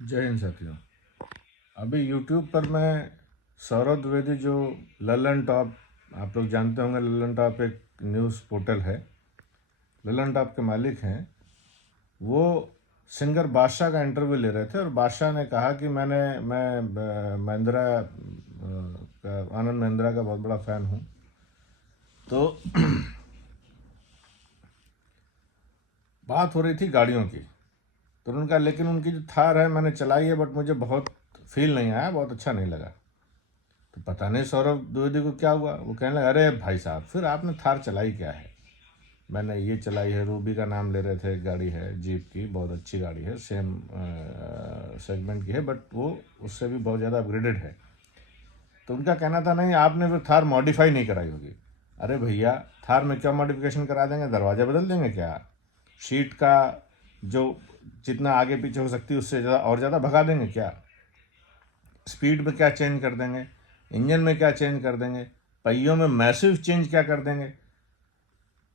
जय हिंद साथियों। अभी यूट्यूब पर मैं सौरभ द्विवेदी जो ललन टॉप, आप लोग जानते होंगे, ललन टॉप एक न्यूज़ पोर्टल है, ललन टॉप के मालिक हैं। वो सिंगर बादशाह का इंटरव्यू ले रहे थे और बादशाह ने कहा कि मैं महिंद्रा का, आनंद महिंद्रा का बहुत बड़ा फ़ैन हूँ। तो बात हो रही थी गाड़ियों की, तो उन्होंने कहा लेकिन उनकी जो थार है मैंने चलाई है, बट मुझे बहुत फील नहीं आया, बहुत अच्छा नहीं लगा। तो पता नहीं सौरभ द्विवेदी को क्या हुआ, वो कहने लगा अरे भाई साहब फिर आपने थार चलाई क्या है? मैंने ये चलाई है, रूबी का नाम ले रहे थे, गाड़ी है जीप की, बहुत अच्छी गाड़ी है, सेम सेगमेंट की है, बट वो उससे भी बहुत ज़्यादा अपग्रेडेड है। तो उनका कहना था नहीं आपने फिर थार मॉडिफाई नहीं कराई होगी। अरे भैया थार में क्या मॉडिफिकेशन करा देंगे, दरवाज़ा बदल देंगे क्या? सीट का जो जितना आगे पीछे हो सकती है उससे ज़्यादा और ज़्यादा भगा देंगे क्या? स्पीड में क्या चेंज कर देंगे, इंजन में क्या चेंज कर देंगे, पहियों में मैसिव चेंज क्या कर देंगे?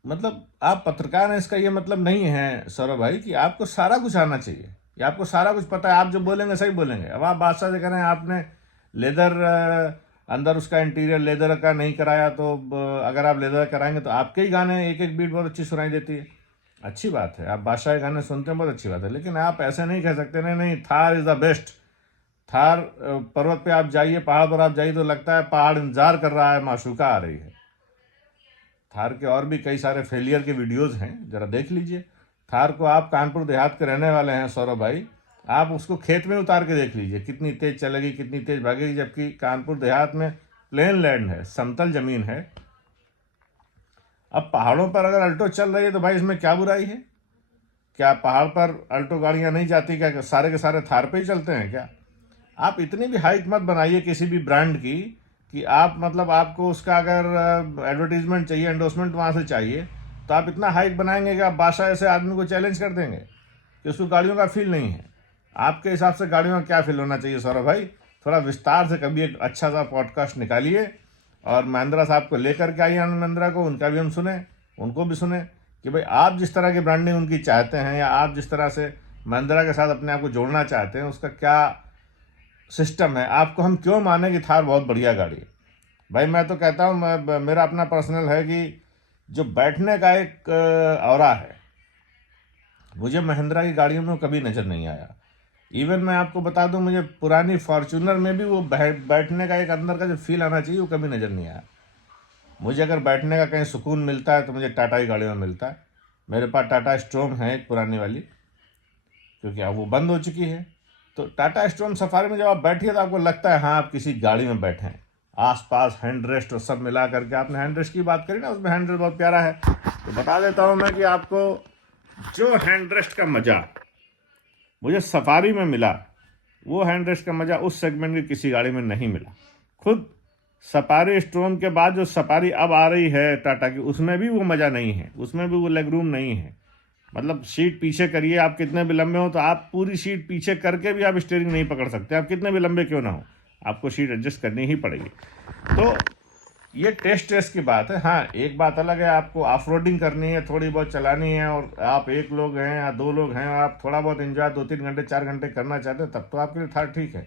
मतलब आप पत्रकार हैं, इसका ये मतलब नहीं है सौरभ भाई कि आपको सारा कुछ आना चाहिए या आपको सारा कुछ पता है, आप जो बोलेंगे सही बोलेंगे। अब आप बादशाह से कह रहे हैं आपने लेदर अंदर उसका इंटीरियर लेदर का नहीं कराया, तो अगर आप लेदर कराएंगे तो आपके ही गाने एक एक बीट बहुत अच्छी सुनाई देती है। अच्छी बात है, आप बादशाह के गाने सुनते हैं, बहुत अच्छी बात है, लेकिन आप ऐसे नहीं कह सकते नहीं नहीं Thar is the best. Thar पर्वत पे आप जाइए, पहाड़ पर आप जाइए तो लगता है पहाड़ इंतजार कर रहा है, माशूका आ रही है। थार के और भी कई सारे फेलियर के वीडियोस हैं, जरा देख लीजिए। थार को, आप कानपुर देहात के रहने वाले हैं सौरभ भाई, आप उसको खेत में उतार के देख लीजिए कितनी तेज चलेगी, कितनी तेज भागेगी, जबकि कानपुर देहात में प्लेन लैंड है, समतल जमीन है। अब पहाड़ों पर अगर अल्टो चल रही है तो भाई इसमें क्या बुराई है? क्या पहाड़ पर अल्टो गाड़ियां नहीं जाती? क्या सारे के सारे थार पे ही चलते हैं क्या? आप इतनी भी हाइक मत बनाइए किसी भी ब्रांड की कि आप मतलब आपको उसका अगर एडवर्टीजमेंट चाहिए, एंडोर्समेंट वहाँ से चाहिए, तो आप इतना हाइक बनाएंगे कि आप बादशाह ऐसे आदमी को चैलेंज कर देंगे कि उसको गाड़ियों का फील नहीं है। आपके हिसाब से गाड़ियों का क्या फील होना चाहिए सौरभ भाई? थोड़ा विस्तार से कभी एक अच्छा सा पॉडकास्ट निकालिए और महिंद्रा साहब को लेकर के आइए, आनंद महिंद्रा को, उनका भी हम सुने, उनको भी सुने कि भाई आप जिस तरह की ब्रांडिंग उनकी चाहते हैं या आप जिस तरह से महिंद्रा के साथ अपने आप को जोड़ना चाहते हैं, उसका क्या सिस्टम है। आपको हम क्यों माने कि थार बहुत बढ़िया गाड़ी है? भाई मैं तो कहता हूँ, मेरा अपना पर्सनल है कि जो बैठने का एक ऑरा है, मुझे महिंद्रा की गाड़ियों में कभी नज़र नहीं आया। इवन मैं आपको बता दूं, मुझे पुरानी फॉर्च्यूनर में भी वो बैठने का एक अंदर का जो फील आना चाहिए वो कभी नज़र नहीं आया। मुझे अगर बैठने का कहीं सुकून मिलता है तो मुझे टाटा की गाड़ियों में मिलता है। मेरे पास टाटा स्ट्रोम है एक पुरानी वाली, क्योंकि अब वो बंद हो चुकी है। तो टाटा स्ट्रोम सफारी में जब आप बैठिए तो आपको लगता है हाँ आप किसी गाड़ी में बैठे हैं। आसपास हैंड रेस्ट और सब मिला करके, आपने हैंड रेस्ट की बात करी ना, उसमें हैंड रेस्ट बहुत प्यारा है। तो बता देता हूँ मैं कि आपको जो हैंड रेस्ट का मज़ा मुझे सफारी में मिला, वो हैंड रेस्ट का मज़ा उस सेगमेंट की किसी गाड़ी में नहीं मिला। खुद सफारी स्ट्रोम के बाद जो सफारी अब आ रही है टाटा की, उसमें भी वो मज़ा नहीं है, उसमें भी वो लेग रूम नहीं है। मतलब सीट पीछे करिए, आप कितने भी लंबे हो तो आप पूरी सीट पीछे करके भी आप स्टीयरिंग नहीं पकड़ सकते, आप कितने भी लंबे क्यों ना हो, आपको सीट एडजस्ट करनी ही पड़ेगी। तो ये टेस्ट की बात है। हाँ एक बात अलग है, आपको ऑफ रोडिंग करनी है, थोड़ी बहुत चलानी है, और आप एक लोग हैं या दो लोग हैं और आप थोड़ा बहुत एंजॉय 2-3 घंटे 4 घंटे करना चाहते हैं, तब तो आपके लिए थार ठीक है।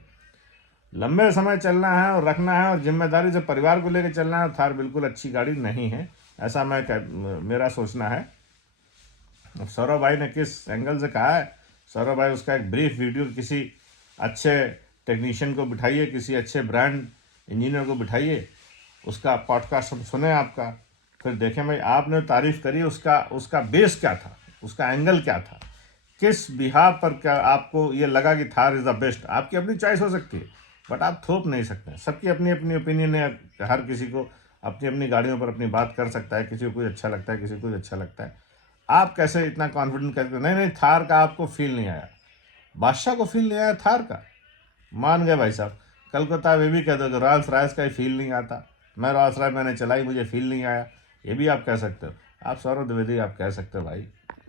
लंबे समय चलना है और रखना है और जिम्मेदारी से परिवार को लेकर चलना है, थार बिल्कुल अच्छी गाड़ी नहीं है, ऐसा मेरा सोचना है। सौरभ भाई ने किस एंगल से कहा है, सौरभ भाई उसका एक ब्रीफ वीडियो किसी अच्छे टेक्नीशियन को बिठाइए, किसी अच्छे ब्रांड इंजीनियर को बिठाइए, उसका पॉडकास्ट हम सुने आपका, फिर देखें भाई आपने तारीफ़ करी, उसका बेस क्या था, उसका एंगल क्या था, किस बिहार पर क्या आपको ये लगा कि थार इज़ द बेस्ट। आपकी अपनी चॉइस हो सकती है, बट आप थोप नहीं सकते। सबकी अपनी अपनी ओपिनियन है, हर किसी को अपनी अपनी गाड़ियों पर अपनी बात कर सकता है, किसी को कुछ अच्छा लगता है, किसी को कुछ अच्छा लगता है। आप कैसे इतना कॉन्फिडेंट करते नहीं नहीं थार का आपको फील नहीं आया, बादशाह को फील नहीं आया थार का, मान गए भाई साहब। कल को तो आप ये भी कह दो कि रॉल्स रॉयस का ही फील नहीं आता, मैं रॉल्स रॉयस मैंने चलाई, मुझे फील नहीं आया, ये भी आप कह सकते हो। आप सौरभ द्विवेदी आप कह सकते हो भाई।